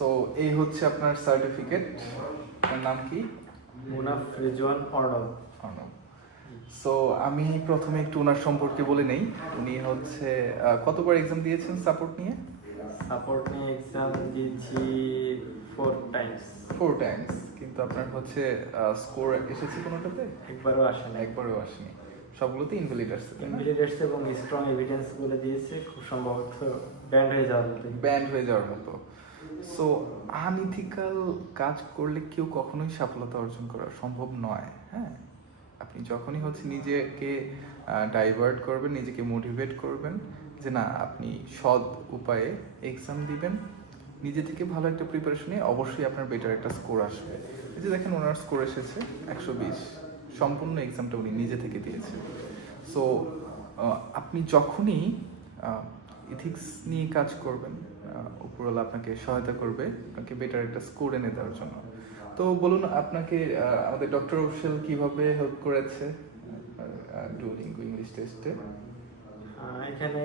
So এই হচ্ছে আপনার সার্টিফিকেট। আপনার নাম কি? মুনাফ রিজওয়ান অর্ণব। সো আমি প্রথমে একটু ওনার সম্পর্কে বলে নেই। উনি হচ্ছে কতবার এক্সাম দিয়েছেন সাপোর্ট নিয়ে? সাপোর্ট নিয়ে এক্সাম দিয়েছি 4 টাইমস। 4 টাইমস, কিন্তু আপনার হচ্ছে স্কোর এসেছে কোনোটাতে? একবারও আসে না। একবারও আসেনি, সবগুলোতে ইনভ্যালিড আসছে। ইনভ্যালিডেটস এবং স্ট্রং এভিডেন্স বলে দিয়েছে, খুব সম্ভবত ব্যান্ড হয়ে যাওয়ার মতো। ব্যান্ড হয়ে যাওয়ার মতো। সো আনইথিক্যাল কাজ করলে কেউ কখনোই সফলতা অর্জন করা সম্ভব নয়। হ্যাঁ, আপনি যখনই হচ্ছে নিজেকে ডাইভার্ট করবেন, নিজেকে মোটিভেট করবেন যে না আপনি সৎ উপায়ে এক্সাম দিবেন, নিজে থেকে ভালো একটা প্রিপারেশন নিয়ে অবশ্যই আপনার বেটার একটা স্কোর আসবে। এই যে দেখেন ওনার স্কোর এসেছে 120, সম্পূর্ণ এক্সামটা উনি নিজে থেকে দিয়েছে। সো আপনি যখনই ইথিক্স নিয়ে কাজ করবেন, উপরওয়ালা আপনাকে সহায়তা করবে আপনাকে বেটার একটা স্কোর এনে দেওয়ার জন্য। তো বলুন আপনাকে আমাদের ডক্টর অফিসিয়াল কিভাবে হেল্প করেছে ডুওলিঙ্গো ইংলিশ টেস্টে? এখানে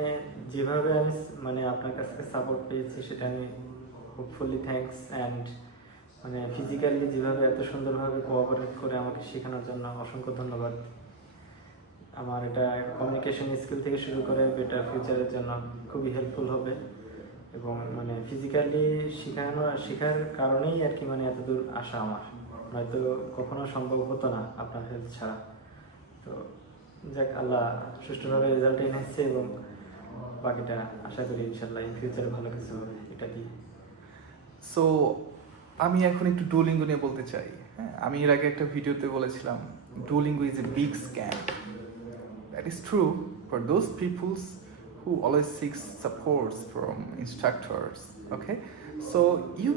যেভাবে আমি মানে আপনার কাছ থেকে সাপোর্ট পেয়েছি সেটা আমি হোপফুলি থ্যাঙ্কস, অ্যান্ড মানে ফিজিক্যালি যেভাবে এত সুন্দরভাবে কোঅপারেট করে আমাকে শেখানোর জন্য অসংখ্য ধন্যবাদ। আমার এটা কমিউনিকেশন স্কিল থেকে শুরু করে বেটার ফিউচারের জন্য খুবই হেল্পফুল হবে। এবং মানে ফিজিক্যালি শেখার কারণেই আর কি মানে এতদূর আসা আমার, হয়তো কখনো সম্ভব হতো না আপনার হেল্প ছাড়া। তো যাক, আল্লাহ সুষ্ঠুভাবে রেজাল্ট এনেছে এবং বাকিটা আশা করি ইনশাল্লাহ ইন ফিউচারে ভালো কিছু হবে এটা দিয়ে। সো আমি এখন একটু ডুওলিঙ্গো নিয়ে বলতে চাই। হ্যাঁ, আমি এর আগে একটা ভিডিওতে বলেছিলাম Duolingo is a big scam. That is true for those peoples who always seeks supports from instructors. Okay, so you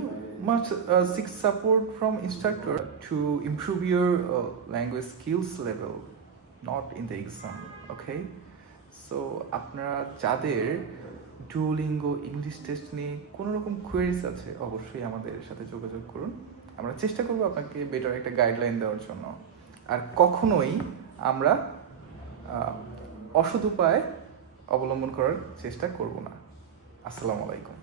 must seek support from instructor to improve your language skills level, not in the exam. Okay, so আপনারা যাদের Duolingo English test নিয়ে কোনো রকম queries আছে অবশ্যই আমাদের সাথে যোগাযোগ করুন। আমরা চেষ্টা করবো আপনাকে বেটার একটা গাইডলাইন দেওয়ার জন্য। আর কখনোই আমরা অসৎ উপায় অবলম্বন করার চেষ্টা করব না। আসসালামু আলাইকুম।